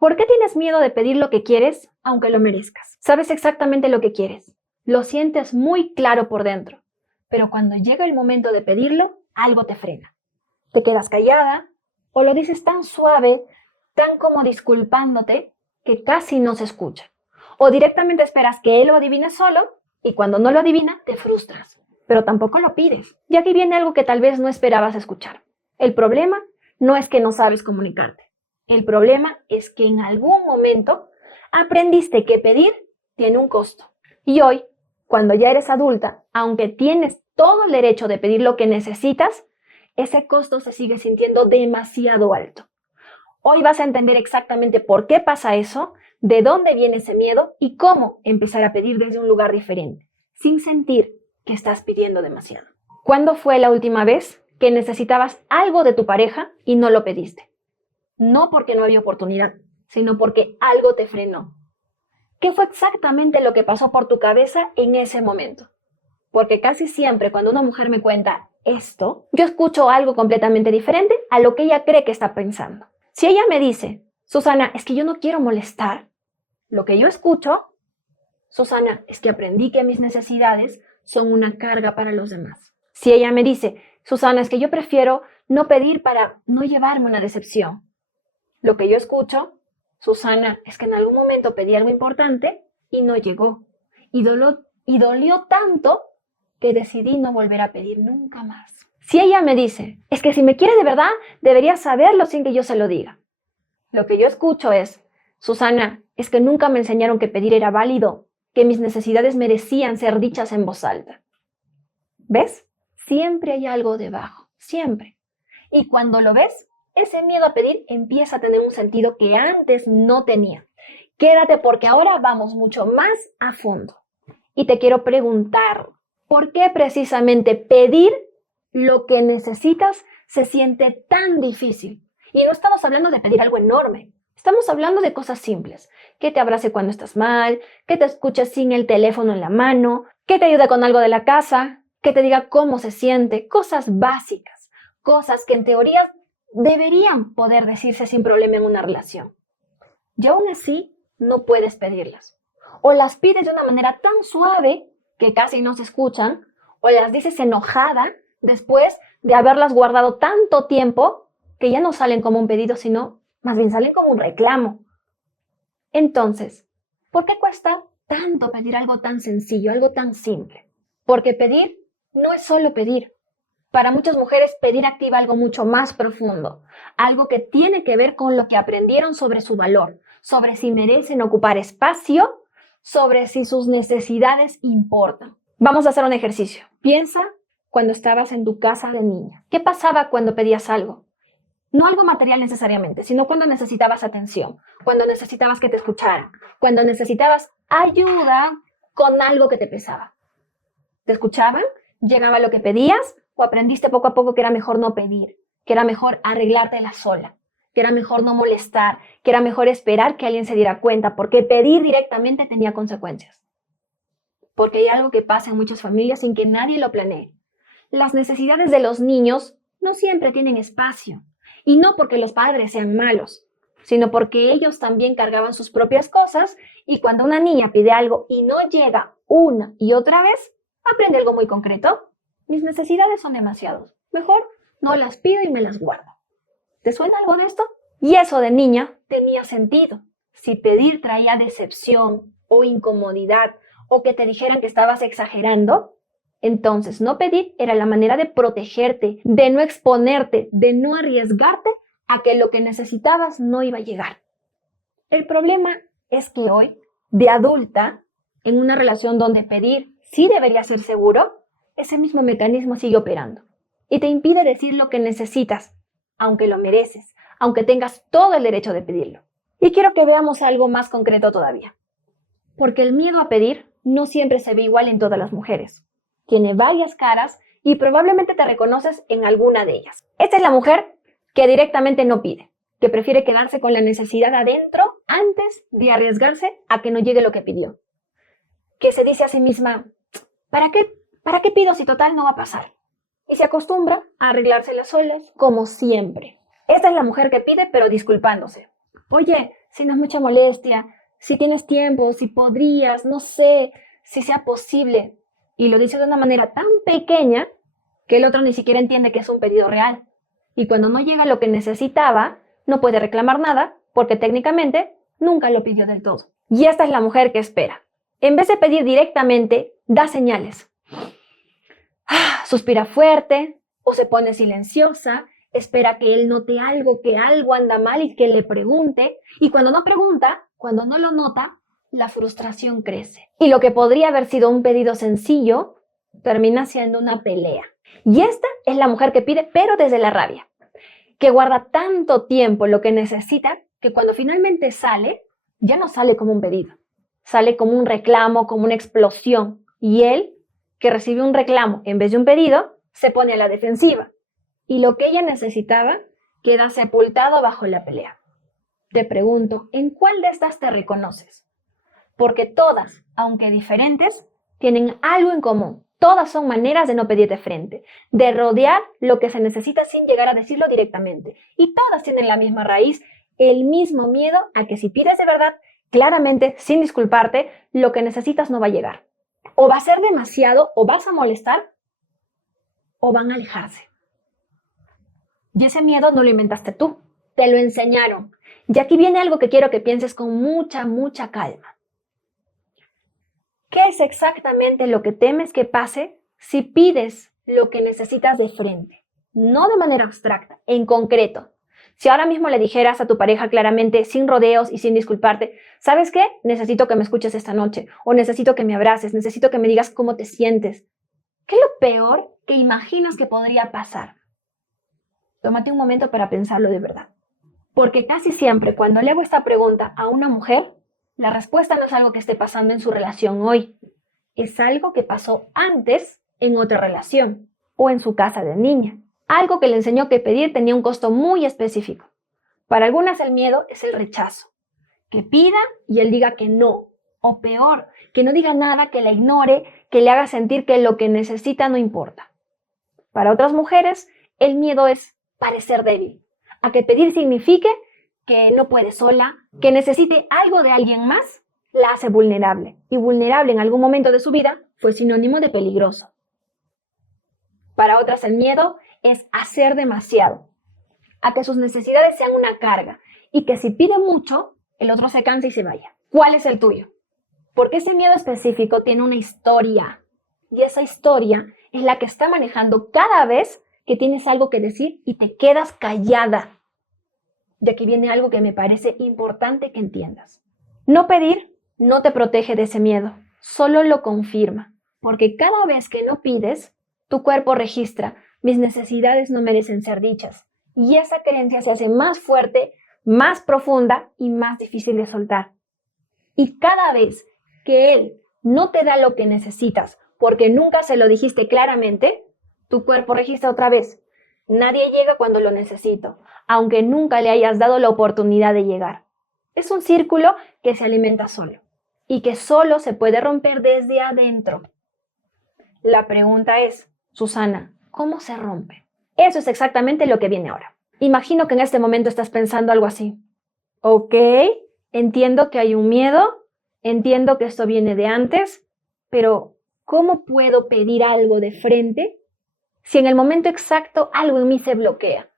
¿Por qué tienes miedo de pedir lo que quieres, aunque lo merezcas? Sabes exactamente lo que quieres. Lo sientes muy claro por dentro. Pero cuando llega el momento de pedirlo, algo te frena. Te quedas callada o lo dices tan suave, tan como disculpándote, que casi no se escucha. O directamente esperas que él lo adivine solo y cuando no lo adivina, te frustras. Pero tampoco lo pides. Y aquí viene algo que tal vez no esperabas escuchar. El problema no es que no sabes comunicarte. El problema es que en algún momento aprendiste que pedir tiene un costo. Y hoy, cuando ya eres adulta, aunque tienes todo el derecho de pedir lo que necesitas, ese costo se sigue sintiendo demasiado alto. Hoy vas a entender exactamente por qué pasa eso, de dónde viene ese miedo y cómo empezar a pedir desde un lugar diferente, sin sentir que estás pidiendo demasiado. ¿Cuándo fue la última vez que necesitabas algo de tu pareja y no lo pediste? No porque no había oportunidad, sino porque algo te frenó. ¿Qué fue exactamente lo que pasó por tu cabeza en ese momento? Porque casi siempre cuando una mujer me cuenta esto, yo escucho algo completamente diferente a lo que ella cree que está pensando. Si ella me dice, Susana, es que yo no quiero molestar, lo que yo escucho, Susana, es que aprendí que mis necesidades son una carga para los demás. Si ella me dice, Susana, es que yo prefiero no pedir para no llevarme una decepción, lo que yo escucho, Susana, es que en algún momento pedí algo importante y no llegó. Y dolió tanto que decidí no volver a pedir nunca más. Si ella me dice, es que si me quiere de verdad, debería saberlo sin que yo se lo diga. Lo que yo escucho es, Susana, es que nunca me enseñaron que pedir era válido, que mis necesidades merecían ser dichas en voz alta. ¿Ves? Siempre hay algo debajo, siempre. Y cuando lo ves, ese miedo a pedir empieza a tener un sentido que antes no tenía. Quédate porque ahora vamos mucho más a fondo. Y te quiero preguntar, ¿por qué precisamente pedir lo que necesitas se siente tan difícil? Y no estamos hablando de pedir algo enorme. Estamos hablando de cosas simples. Que te abrace cuando estás mal, que te escuche sin el teléfono en la mano, que te ayude con algo de la casa, que te diga cómo se siente. Cosas básicas, cosas que en teoría deberían poder decirse sin problema en una relación. Y aún así, no puedes pedirlas. O las pides de una manera tan suave que casi no se escuchan, o las dices enojada después de haberlas guardado tanto tiempo que ya no salen como un pedido, sino más bien salen como un reclamo. Entonces, ¿por qué cuesta tanto pedir algo tan sencillo, algo tan simple? Porque pedir no es solo pedir. Para muchas mujeres, pedir activa algo mucho más profundo, algo que tiene que ver con lo que aprendieron sobre su valor, sobre si merecen ocupar espacio, sobre si sus necesidades importan. Vamos a hacer un ejercicio. Piensa cuando estabas en tu casa de niña. ¿Qué pasaba cuando pedías algo? No algo material necesariamente, sino cuando necesitabas atención, cuando necesitabas que te escucharan, cuando necesitabas ayuda con algo que te pesaba. ¿Te escuchaban? ¿Llegaba lo que pedías? ¿O aprendiste poco a poco que era mejor no pedir? Que era mejor arreglártela sola, que era mejor no molestar, que era mejor esperar que alguien se diera cuenta, porque pedir directamente tenía consecuencias. Porque hay algo que pasa en muchas familias sin que nadie lo planee. Las necesidades de los niños no siempre tienen espacio. Y no porque los padres sean malos, sino porque ellos también cargaban sus propias cosas y cuando una niña pide algo y no llega una y otra vez, aprende algo muy concreto. Mis necesidades son demasiados. Mejor no las pido y me las guardo. ¿Te suena algo de esto? Y eso de niña tenía sentido. Si pedir traía decepción o incomodidad o que te dijeran que estabas exagerando, entonces no pedir era la manera de protegerte, de no exponerte, de no arriesgarte a que lo que necesitabas no iba a llegar. El problema es que hoy, de adulta, en una relación donde pedir sí debería ser seguro, ese mismo mecanismo sigue operando y te impide decir lo que necesitas, aunque lo mereces, aunque tengas todo el derecho de pedirlo. Y quiero que veamos algo más concreto todavía, porque el miedo a pedir no siempre se ve igual en todas las mujeres. Tiene varias caras y probablemente te reconoces en alguna de ellas. Esta es la mujer que directamente no pide, que prefiere quedarse con la necesidad adentro antes de arriesgarse a que no llegue lo que pidió. Que se dice a sí misma, ¿para qué pido si total no va a pasar? Y se acostumbra a arreglárselas solas como siempre. Esta es la mujer que pide pero disculpándose. Oye, si no es mucha molestia, si tienes tiempo, si podrías, no sé, si sea posible. Y lo dice de una manera tan pequeña que el otro ni siquiera entiende que es un pedido real. Y cuando no llega lo que necesitaba, no puede reclamar nada porque técnicamente nunca lo pidió del todo. Y esta es la mujer que espera. En vez de pedir directamente, da señales. Suspira fuerte o se pone silenciosa, espera que él note algo, que algo anda mal y que le pregunte. Y cuando no pregunta, cuando no lo nota, la frustración crece. Y lo que podría haber sido un pedido sencillo, termina siendo una pelea. Y esta es la mujer que pide, pero desde la rabia, que guarda tanto tiempo lo que necesita que cuando finalmente sale, ya no sale como un pedido, sale como un reclamo, como una explosión. Y él, que recibe un reclamo en vez de un pedido, se pone a la defensiva. Y lo que ella necesitaba queda sepultado bajo la pelea. Te pregunto, ¿en cuál de estas te reconoces? Porque todas, aunque diferentes, tienen algo en común. Todas son maneras de no pedir de frente, de rodear lo que se necesita sin llegar a decirlo directamente. Y todas tienen la misma raíz, el mismo miedo a que si pides de verdad, claramente, sin disculparte, lo que necesitas no va a llegar. O va a ser demasiado, o vas a molestar, o van a alejarse. Y ese miedo no lo inventaste tú, te lo enseñaron. Y aquí viene algo que quiero que pienses con mucha calma. ¿Qué es exactamente lo que temes que pase si pides lo que necesitas de frente? No de manera abstracta, en concreto. Si ahora mismo le dijeras a tu pareja claramente, sin rodeos y sin disculparte, ¿sabes qué? Necesito que me escuches esta noche, o necesito que me abraces, necesito que me digas cómo te sientes. ¿Qué es lo peor que imaginas que podría pasar? Tómate un momento para pensarlo de verdad. Porque casi siempre cuando le hago esta pregunta a una mujer, la respuesta no es algo que esté pasando en su relación hoy. Es algo que pasó antes en otra relación o en su casa de niña. Algo que le enseñó que pedir tenía un costo muy específico. Para algunas el miedo es el rechazo. Que pida y él diga que no. O peor, que no diga nada, que la ignore, que le haga sentir que lo que necesita no importa. Para otras mujeres, el miedo es parecer débil. A que pedir signifique que no puede sola, que necesite algo de alguien más, la hace vulnerable. Y vulnerable en algún momento de su vida fue sinónimo de peligroso. Para otras el miedo es hacer demasiado, a que sus necesidades sean una carga y que si pide mucho, el otro se canse y se vaya. ¿Cuál es el tuyo? Porque ese miedo específico tiene una historia y esa historia es la que está manejando cada vez que tienes algo que decir y te quedas callada. Y aquí viene algo que me parece importante que entiendas. No pedir no te protege de ese miedo, solo lo confirma. Porque cada vez que no pides, tu cuerpo registra, mis necesidades no merecen ser dichas. Y esa creencia se hace más fuerte, más profunda y más difícil de soltar. Y cada vez que él no te da lo que necesitas porque nunca se lo dijiste claramente, tu cuerpo registra otra vez. Nadie llega cuando lo necesito, aunque nunca le hayas dado la oportunidad de llegar. Es un círculo que se alimenta solo y que solo se puede romper desde adentro. La pregunta es, Susana, ¿cómo se rompe? Eso es exactamente lo que viene ahora. Imagino que en este momento estás pensando algo así. Ok, entiendo que hay un miedo, entiendo que esto viene de antes, pero ¿cómo puedo pedir algo de frente si en el momento exacto algo en mí se bloquea?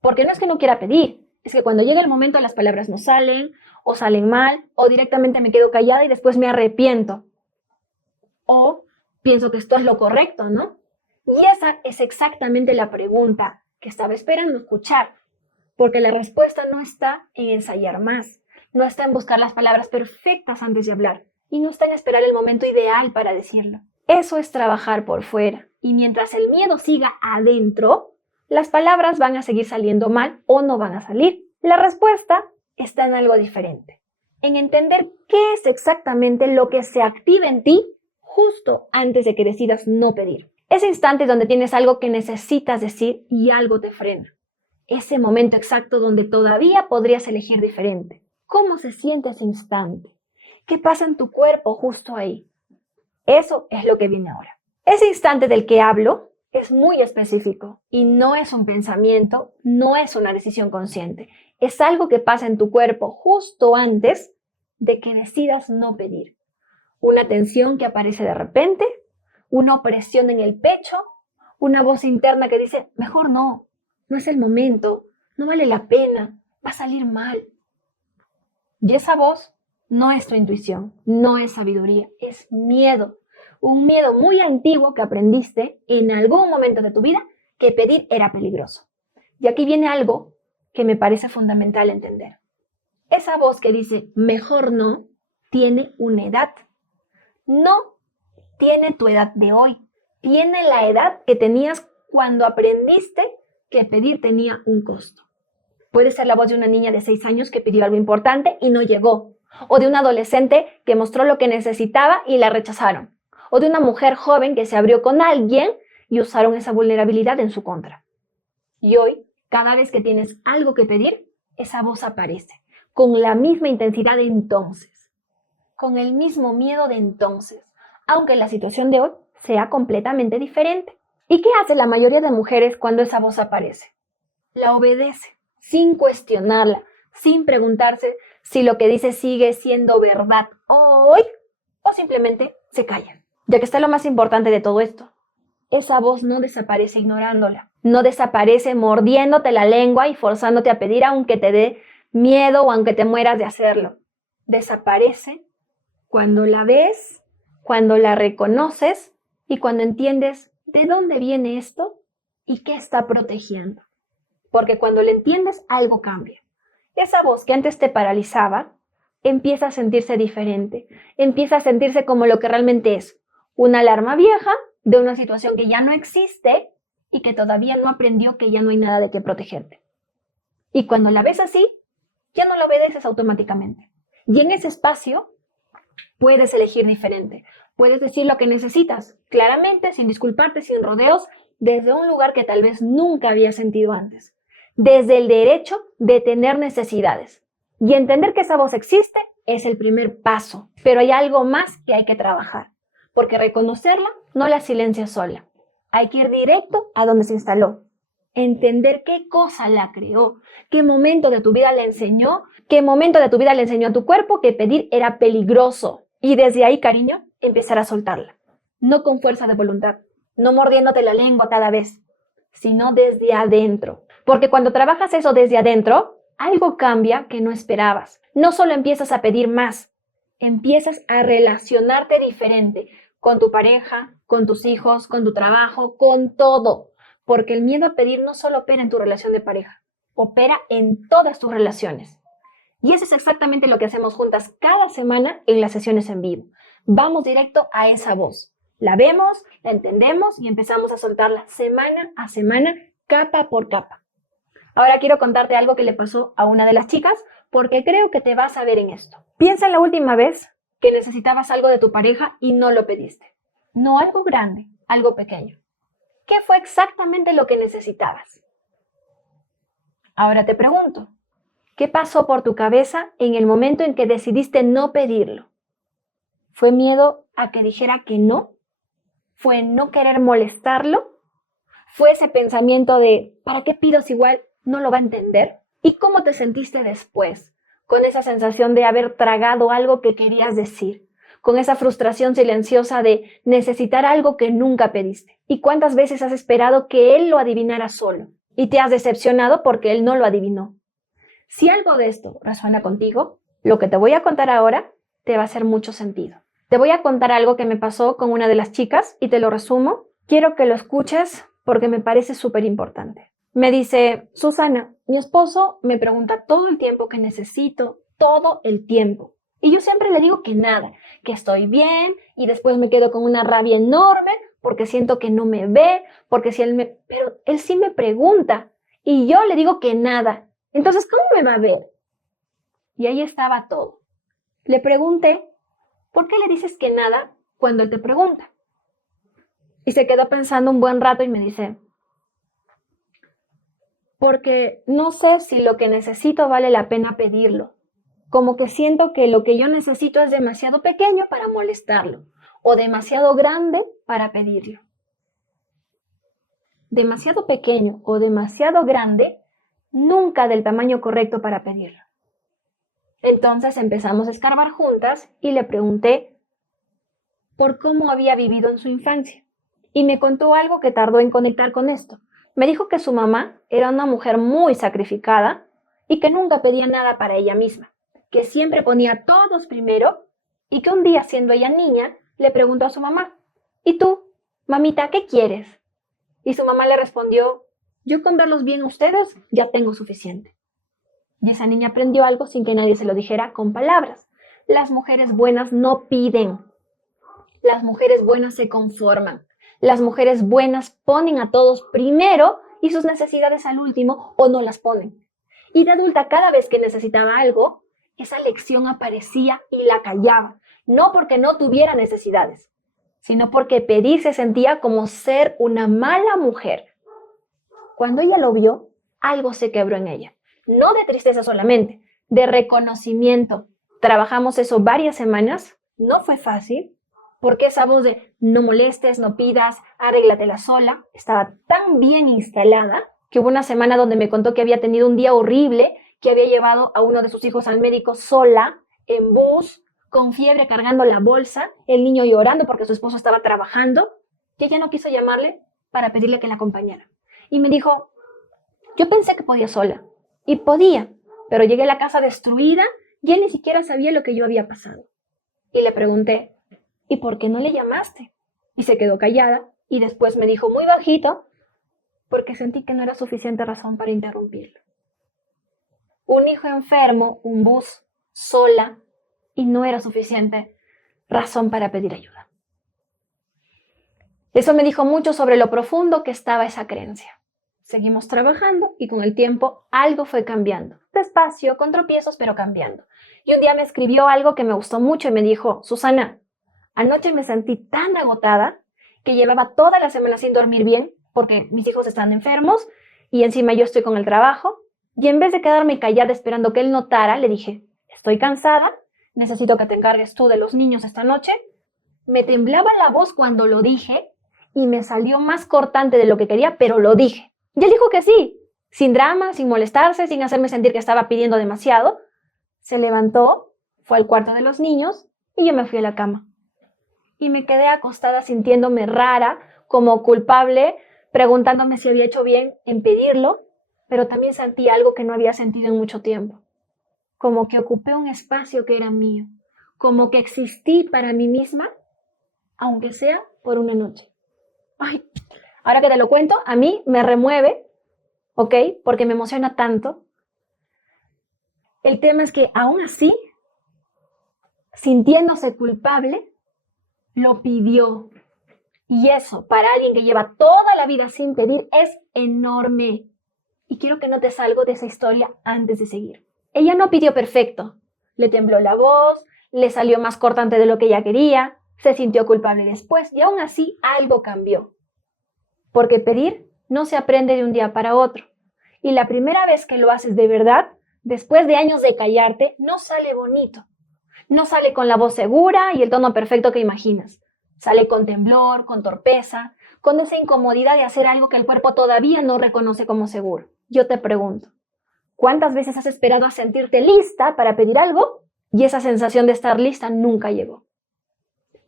Porque no es que no quiera pedir, es que cuando llega el momento las palabras no salen, o salen mal, o directamente me quedo callada y después me arrepiento. O pienso que esto es lo correcto, ¿no? Y esa es exactamente la pregunta que estaba esperando escuchar, porque la respuesta no está en ensayar más, no está en buscar las palabras perfectas antes de hablar, y no está en esperar el momento ideal para decirlo. Eso es trabajar por fuera, y mientras el miedo siga adentro, las palabras van a seguir saliendo mal o no van a salir. La respuesta está en algo diferente, en entender qué es exactamente lo que se activa en ti justo antes de que decidas no pedir. Ese instante donde tienes algo que necesitas decir y algo te frena. Ese momento exacto donde todavía podrías elegir diferente. ¿Cómo se siente ese instante? ¿Qué pasa en tu cuerpo justo ahí? Eso es lo que viene ahora. Ese instante del que hablo es muy específico y no es un pensamiento, no es una decisión consciente. Es algo que pasa en tu cuerpo justo antes de que decidas no pedir. Una tensión que aparece de repente, una opresión en el pecho, una voz interna que dice, mejor no, no es el momento, no vale la pena, va a salir mal. Y esa voz no es tu intuición, no es sabiduría, es miedo. Un miedo muy antiguo que aprendiste en algún momento de tu vida que pedir era peligroso. Y aquí viene algo que me parece fundamental entender. Esa voz que dice, mejor no, tiene una edad. No tiene tu edad de hoy, tiene la edad que tenías cuando aprendiste que pedir tenía un costo. Puede ser la voz de una niña de 6 años que pidió algo importante y no llegó, o de un adolescente que mostró lo que necesitaba y la rechazaron, o de una mujer joven que se abrió con alguien y usaron esa vulnerabilidad en su contra. Y hoy, cada vez que tienes algo que pedir, esa voz aparece, con la misma intensidad de entonces, con el mismo miedo de entonces, aunque la situación de hoy sea completamente diferente. ¿Y qué hace la mayoría de mujeres cuando esa voz aparece? La obedece, sin cuestionarla, sin preguntarse si lo que dice sigue siendo verdad hoy o simplemente se callan. Ya que está lo más importante de todo esto. Esa voz no desaparece ignorándola, no desaparece mordiéndote la lengua y forzándote a pedir aunque te dé miedo o aunque te mueras de hacerlo. Desaparece cuando la ves, cuando la reconoces y cuando entiendes de dónde viene esto y qué está protegiendo. Porque cuando le entiendes, algo cambia. Esa voz que antes te paralizaba, empieza a sentirse diferente, empieza a sentirse como lo que realmente es, una alarma vieja de una situación que ya no existe y que todavía no aprendió que ya no hay nada de qué protegerte. Y cuando la ves así, ya no la obedeces automáticamente. Y en ese espacio puedes elegir diferente. Puedes decir lo que necesitas, claramente, sin disculparte, sin rodeos, desde un lugar que tal vez nunca habías sentido antes. Desde el derecho de tener necesidades. Y entender que esa voz existe es el primer paso. Pero hay algo más que hay que trabajar. Porque reconocerla no la silencia sola. Hay que ir directo a donde se instaló. Entender qué cosa la creó, qué momento de tu vida le enseñó, qué momento de tu vida le enseñó a tu cuerpo que pedir era peligroso. Y desde ahí, cariño, empezar a soltarla. No con fuerza de voluntad, no mordiéndote la lengua cada vez, sino desde adentro. Porque cuando trabajas eso desde adentro, algo cambia que no esperabas. No solo empiezas a pedir más, empiezas a relacionarte diferente con tu pareja, con tus hijos, con tu trabajo, con todo. Porque el miedo a pedir no solo opera en tu relación de pareja, opera en todas tus relaciones. Y eso es exactamente lo que hacemos juntas cada semana en las sesiones en vivo. Vamos directo a esa voz. La vemos, la entendemos y empezamos a soltarla semana a semana, capa por capa. Ahora quiero contarte algo que le pasó a una de las chicas porque creo que te vas a ver en esto. Piensa en la última vez que necesitabas algo de tu pareja y no lo pediste. No algo grande, algo pequeño. ¿Qué fue exactamente lo que necesitabas? Ahora te pregunto, ¿qué pasó por tu cabeza en el momento en que decidiste no pedirlo? ¿Fue miedo a que dijera que no? ¿Fue no querer molestarlo? ¿Fue ese pensamiento de ¿para qué pido si igual no lo va a entender? ¿Y cómo te sentiste después? Con esa sensación de haber tragado algo que querías decir, con esa frustración silenciosa de necesitar algo que nunca pediste. ¿Y cuántas veces has esperado que él lo adivinara solo? Y te has decepcionado porque él no lo adivinó. Si algo de esto resuena contigo, lo que te voy a contar ahora te va a hacer mucho sentido. Te voy a contar algo que me pasó con una de las chicas y te lo resumo. Quiero que lo escuches porque me parece súper importante. Me dice, Susana, mi esposo me pregunta todo el tiempo que necesito, todo el tiempo. Y yo siempre le digo que nada, que estoy bien y después me quedo con una rabia enorme porque siento que no me ve, porque si pero él sí me pregunta y yo le digo que nada. Entonces, ¿cómo me va a ver? Y ahí estaba todo. Le pregunté, ¿por qué le dices que nada cuando él te pregunta? Y se quedó pensando un buen rato y me dice, porque no sé si lo que necesito vale la pena pedirlo. Como que siento que lo que yo necesito es demasiado pequeño para molestarlo o demasiado grande para pedirlo. Demasiado pequeño o demasiado grande nunca del tamaño correcto para pedirlo. Entonces empezamos a escarbar juntas y le pregunté por cómo había vivido en su infancia. Y me contó algo que tardó en conectar con esto. Me dijo que su mamá era una mujer muy sacrificada y que nunca pedía nada para ella misma, que siempre ponía a todos primero y que un día, siendo ella niña, le preguntó a su mamá, ¿y tú, mamita, qué quieres? Y su mamá le respondió, yo con verlos bien a ustedes ya tengo suficiente. Y esa niña aprendió algo sin que nadie se lo dijera con palabras. Las mujeres buenas no piden. Las mujeres buenas se conforman. Las mujeres buenas ponen a todos primero y sus necesidades al último o no las ponen. Y de adulta, cada vez que necesitaba algo, esa lección aparecía y la callaba. No porque no tuviera necesidades, sino porque pedir se sentía como ser una mala mujer. Cuando ella lo vio, algo se quebró en ella. No de tristeza solamente, de reconocimiento. Trabajamos eso varias semanas. No fue fácil, porque esa voz de no molestes, no pidas, arréglatela sola, estaba tan bien instalada que hubo una semana donde me contó que había tenido un día horrible, que había llevado a uno de sus hijos al médico sola, en bus, con fiebre, cargando la bolsa, el niño llorando porque su esposo estaba trabajando, y ella no quiso llamarle para pedirle que la acompañara. Y me dijo, yo pensé que podía sola, y podía, pero llegué a la casa destruida y él ni siquiera sabía lo que yo había pasado. Y le pregunté, ¿y por qué no le llamaste? Y se quedó callada y después me dijo muy bajito, porque sentí que no era suficiente razón para interrumpirlo. Un hijo enfermo, un bus, sola, y no era suficiente razón para pedir ayuda. Eso me dijo mucho sobre lo profundo que estaba esa creencia. Seguimos trabajando y con el tiempo algo fue cambiando. Despacio, con tropiezos, pero cambiando. Y un día me escribió algo que me gustó mucho y me dijo, Susana, anoche me sentí tan agotada que llevaba toda la semana sin dormir bien porque mis hijos están enfermos y encima yo estoy con el trabajo. Y en vez de quedarme callada esperando que él notara, le dije, estoy cansada, necesito que te encargues tú de los niños esta noche. Me temblaba la voz cuando lo dije y me salió más cortante de lo que quería, pero lo dije. Y él dijo que sí, sin drama, sin molestarse, sin hacerme sentir que estaba pidiendo demasiado. Se levantó, fue al cuarto de los niños y yo me fui a la cama. Y me quedé acostada sintiéndome rara, como culpable, preguntándome si había hecho bien en pedirlo, pero también sentí algo que no había sentido en mucho tiempo. Como que ocupé un espacio que era mío, como que existí para mí misma, aunque sea por una noche. Ay, ahora que te lo cuento, a mí me remueve, ¿ok? Porque me emociona tanto. El tema es que aún así, sintiéndose culpable, lo pidió. Y eso, para alguien que lleva toda la vida sin pedir, es enorme. Y quiero que notes algo de esa historia antes de seguir. Ella no pidió perfecto. Le tembló la voz, le salió más cortante de lo que ella quería, se sintió culpable después y aún así algo cambió. Porque pedir no se aprende de un día para otro. Y la primera vez que lo haces de verdad, después de años de callarte, no sale bonito. No sale con la voz segura y el tono perfecto que imaginas. Sale con temblor, con torpeza, con esa incomodidad de hacer algo que el cuerpo todavía no reconoce como seguro. Yo te pregunto, ¿cuántas veces has esperado a sentirte lista para pedir algo y esa sensación de estar lista nunca llegó?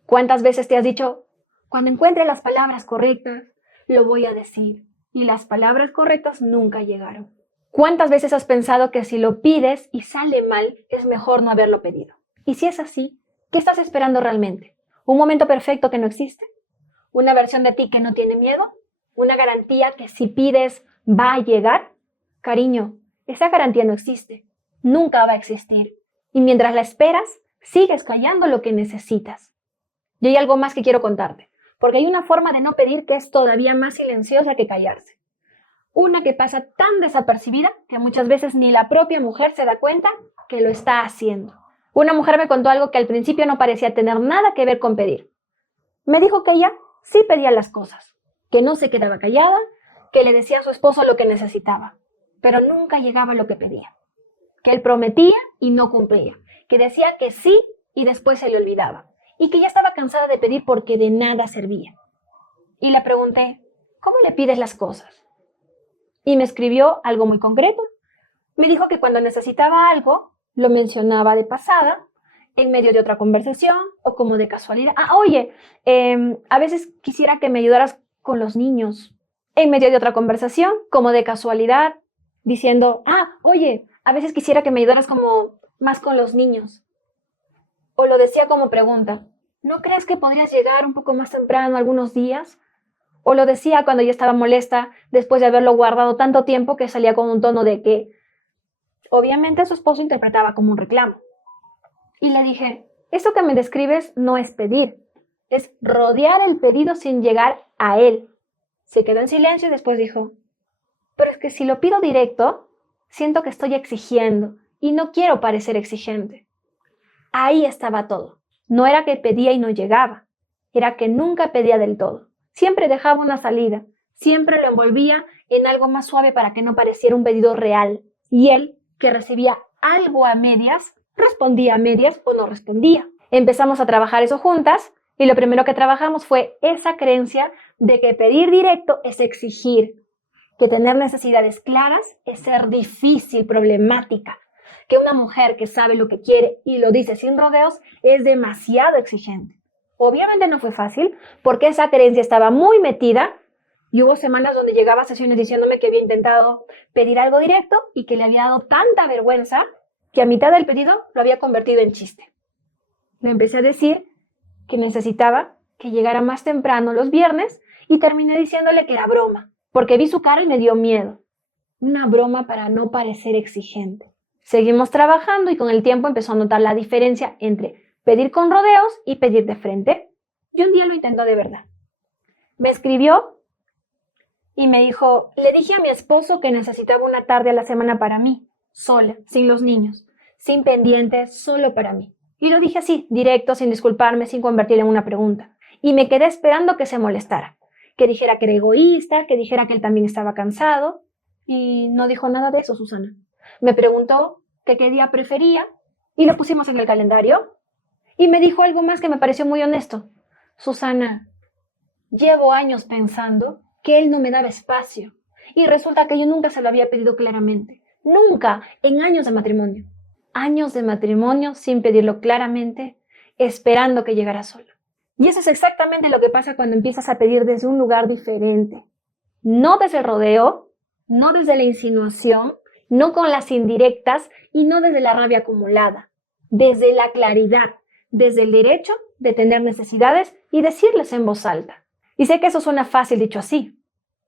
¿Cuántas veces te has dicho, cuando encuentre las palabras correctas, lo voy a decir, y las palabras correctas nunca llegaron? ¿Cuántas veces has pensado que si lo pides y sale mal, es mejor no haberlo pedido? Y si es así, ¿qué estás esperando realmente? ¿Un momento perfecto que no existe? ¿Una versión de ti que no tiene miedo? ¿Una garantía que si pides va a llegar? Cariño, esa garantía no existe. Nunca va a existir. Y mientras la esperas, sigues callando lo que necesitas. Y hay algo más que quiero contarte, porque hay una forma de no pedir que es todavía más silenciosa que callarse. Una que pasa tan desapercibida que muchas veces ni la propia mujer se da cuenta que lo está haciendo. Una mujer me contó algo que al principio no parecía tener nada que ver con pedir. Me dijo que ella sí pedía las cosas, que no se quedaba callada, que le decía a su esposo lo que necesitaba, pero nunca llegaba a lo que pedía. Que él prometía y no cumplía, que decía que sí y después se le olvidaba, y que ya estaba cansada de pedir porque de nada servía. Y le pregunté, ¿cómo le pides las cosas? Y me escribió algo muy concreto, Me dijo que cuando necesitaba algo, lo mencionaba de pasada, en medio de otra conversación o como de casualidad. Oye, a veces quisiera que me ayudaras con los niños. En medio de otra conversación, como de casualidad, diciendo, oye, a veces quisiera que me ayudaras como más con los niños. O lo decía como pregunta, ¿no crees que podrías llegar un poco más temprano algunos días? O lo decía cuando ya estaba molesta después de haberlo guardado tanto tiempo que salía con un tono de que obviamente su esposo interpretaba como un reclamo. Y le dije, eso que me describes no es pedir, es rodear el pedido sin llegar a él. Se quedó en silencio y después dijo, pero es que si lo pido directo, siento que estoy exigiendo y no quiero parecer exigente. Ahí estaba todo. No era que pedía y no llegaba, era que nunca pedía del todo. Siempre dejaba una salida, siempre lo envolvía en algo más suave para que no pareciera un pedido real. Y él, que recibía algo a medias, respondía a medias o no respondía. Empezamos a trabajar eso juntas y lo primero que trabajamos fue esa creencia de que pedir directo es exigir, que tener necesidades claras es ser difícil, problemática, que una mujer que sabe lo que quiere y lo dice sin rodeos es demasiado exigente. Obviamente no fue fácil porque esa creencia estaba muy metida y hubo semanas donde llegaba a sesiones diciéndome que había intentado pedir algo directo y que le había dado tanta vergüenza que a mitad del pedido lo había convertido en chiste. Le empecé a decir que necesitaba que llegara más temprano los viernes y terminé diciéndole que la broma, porque vi su cara y me dio miedo. Una broma para no parecer exigente. Seguimos trabajando y con el tiempo empezó a notar la diferencia entre pedir con rodeos y pedir de frente. Y un día lo intentó de verdad. Me escribió y me dijo, le dije a mi esposo que necesitaba una tarde a la semana para mí, sola, sin los niños, sin pendientes, solo para mí. Y lo dije así, directo, sin disculparme, sin convertirlo en una pregunta. Y me quedé esperando que se molestara, que dijera que era egoísta, que dijera que él también estaba cansado. Y no dijo nada de eso, Susana. Me preguntó que qué día prefería y lo pusimos en el calendario. Y me dijo algo más que me pareció muy honesto. Susana, llevo años pensando que él no me daba espacio. Y resulta que yo nunca se lo había pedido claramente. Nunca, en años de matrimonio. Años de matrimonio sin pedirlo claramente, esperando que llegara solo. Y eso es exactamente lo que pasa cuando empiezas a pedir desde un lugar diferente. No desde el rodeo, no desde la insinuación, no con las indirectas y no desde la rabia acumulada. Desde la claridad, desde el derecho de tener necesidades y decirles en voz alta. Y sé que eso suena fácil dicho así,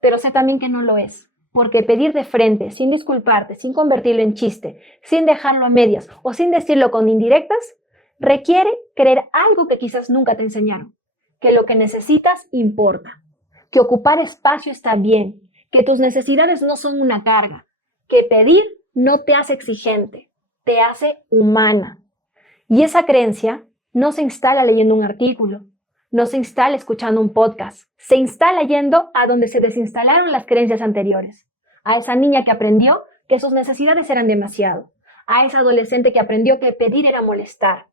pero sé también que no lo es. Porque pedir de frente, sin disculparte, sin convertirlo en chiste, sin dejarlo a medias o sin decirlo con indirectas, requiere creer algo que quizás nunca te enseñaron. Que lo que necesitas importa. Que ocupar espacio está bien. Que tus necesidades no son una carga. Que pedir no te hace exigente, te hace humana. Y esa creencia no se instala leyendo un artículo, no se instala escuchando un podcast, se instala yendo a donde se desinstalaron las creencias anteriores. A esa niña que aprendió que sus necesidades eran demasiado, a esa adolescente que aprendió que pedir era molestar,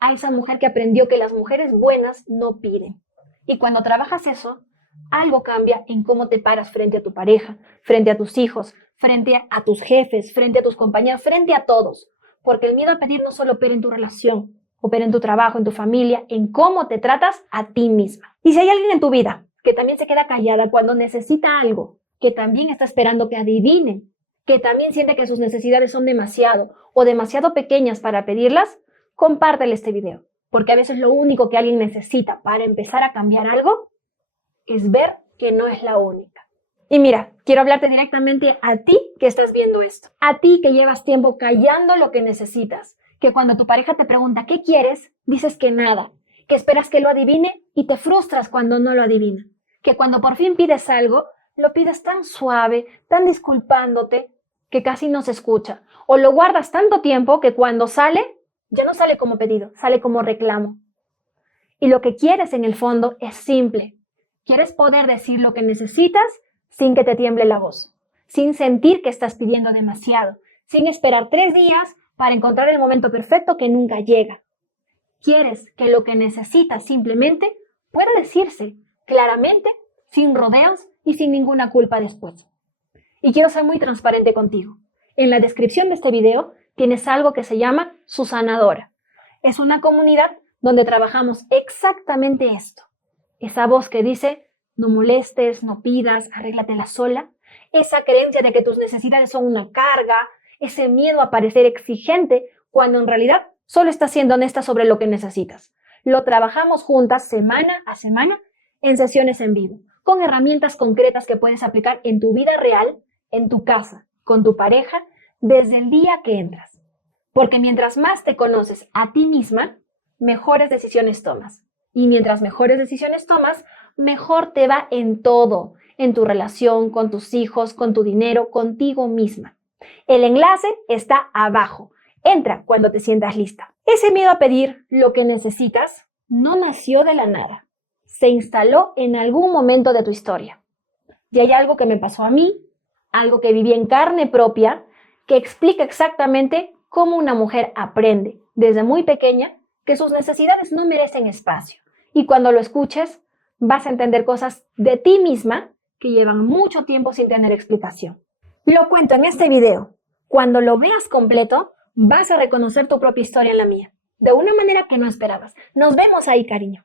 a esa mujer que aprendió que las mujeres buenas no piden. Y cuando trabajas eso, algo cambia en cómo te paras frente a tu pareja, frente a tus hijos, frente a tus jefes, frente a tus compañeros, frente a todos. Porque el miedo a pedir no solo opera en tu relación, opera en tu trabajo, en tu familia, en cómo te tratas a ti misma. Y si hay alguien en tu vida que también se queda callada cuando necesita algo, que también está esperando que adivinen, que también siente que sus necesidades son demasiado o demasiado pequeñas para pedirlas, compártele este video. Porque a veces lo único que alguien necesita para empezar a cambiar algo es ver que no es la única. Y mira, quiero hablarte directamente a ti que estás viendo esto, a ti que llevas tiempo callando lo que necesitas, que cuando tu pareja te pregunta ¿qué quieres? Dices que nada, que esperas que lo adivine y te frustras cuando no lo adivina, que cuando por fin pides algo, lo pides tan suave, tan disculpándote, que casi no se escucha, o lo guardas tanto tiempo que cuando sale, ya no sale como pedido, sale como reclamo. Y lo que quieres en el fondo es simple. Quieres poder decir lo que necesitas sin que te tiemble la voz, sin sentir que estás pidiendo demasiado, sin esperar 3 días para encontrar el momento perfecto que nunca llega. Quieres que lo que necesitas simplemente pueda decirse claramente, sin rodeos y sin ninguna culpa después. Y quiero ser muy transparente contigo. En la descripción de este video tienes algo que se llama Susanadora. Es una comunidad donde trabajamos exactamente esto. Esa voz que dice, no molestes, no pidas, arréglatela sola. Esa creencia de que tus necesidades son una carga, ese miedo a parecer exigente, cuando en realidad solo estás siendo honesta sobre lo que necesitas. Lo trabajamos juntas semana a semana en sesiones en vivo, con herramientas concretas que puedes aplicar en tu vida real, en tu casa, con tu pareja, desde el día que entras. Porque mientras más te conoces a ti misma, mejores decisiones tomas. Y mientras mejores decisiones tomas, mejor te va en todo, en tu relación, con tus hijos, con tu dinero, contigo misma. El enlace está abajo. Entra cuando te sientas lista. Ese miedo a pedir lo que necesitas no nació de la nada. Se instaló en algún momento de tu historia. Y hay algo que me pasó a mí, algo que viví en carne propia, que explica exactamente cómo una mujer aprende desde muy pequeña que sus necesidades no merecen espacio. Y cuando lo escuches, vas a entender cosas de ti misma que llevan mucho tiempo sin tener explicación. Lo cuento en este video. Cuando lo veas completo, vas a reconocer tu propia historia en la mía, de una manera que no esperabas. Nos vemos ahí, cariño.